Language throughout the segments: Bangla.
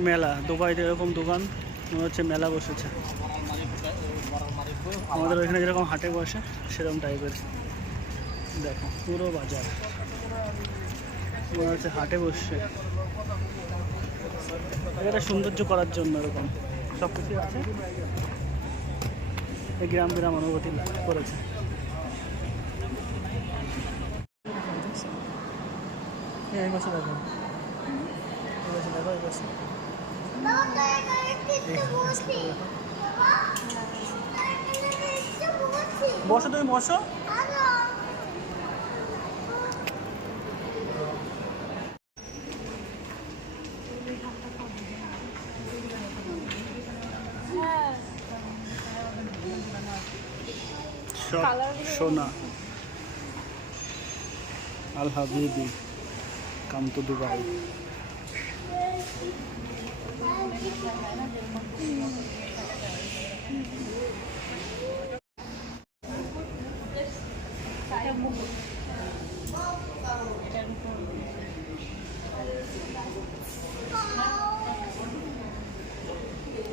মেলা দুবাইতে এরকম দোকান মনে হচ্ছে মেলা বসেছে। আমাদের ওইখানে যেরকম হাটে বসে সেরকম টাইপের। দেখো পুরো বাজার মনে হচ্ছে হাটে বসছে। এটা সৌন্দর্য করার জন্য এরকম সব কিছু আছে। এই গ্রাম গ্রাম অনুভূতি করেছে। এই বছর দেখো বসো, তুমি বসো। সোনা আল হাবিবি কাম টু দুবাই।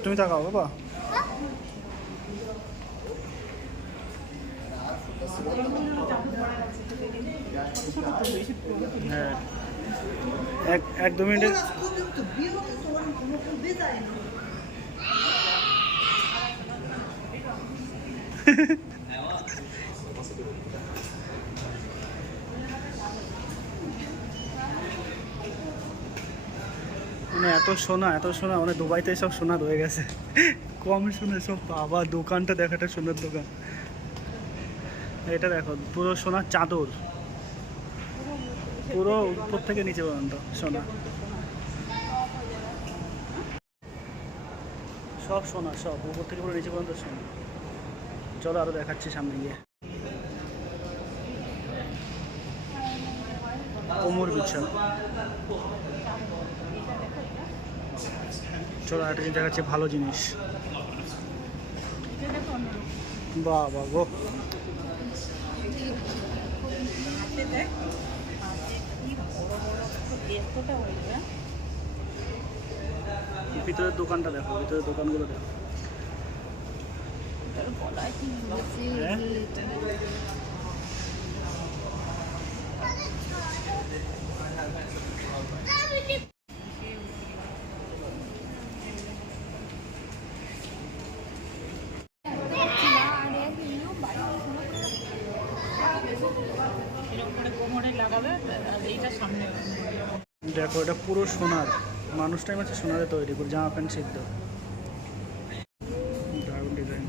তুমি তাকাও বাবা। হ্যাঁ, এক দু মিনিটের মানে এত সোনা মানে দুবাইতে সব সোনা রয়ে গেছে। কম শুনে সব বাবা। দোকানটা দেখো, একটা সোনার দোকান। এটা দেখো পুরো সোনার চাদর, পুরো উপর থেকে নিচে পর্যন্ত সোনা। সব সোনা, সব উপর থেকে পুরো নিচে পর্যন্ত সোনা। চলো আরো দেখাচ্ছি সামনে গিয়ে। কোমর বিছা। চলো একটা জিনিস দেখাচ্ছি, ভালো জিনিস। বাবা গো, ভিতরের দোকানটা দেখো, ভিতরের দোকানগুলো দেখো। দেখো এটা পুরো সোনার, মানুষটাই হচ্ছে সোনারে তৈরি করে, জামা প্যান্ট সিদ্ধ। দারুণ ডিজাইন।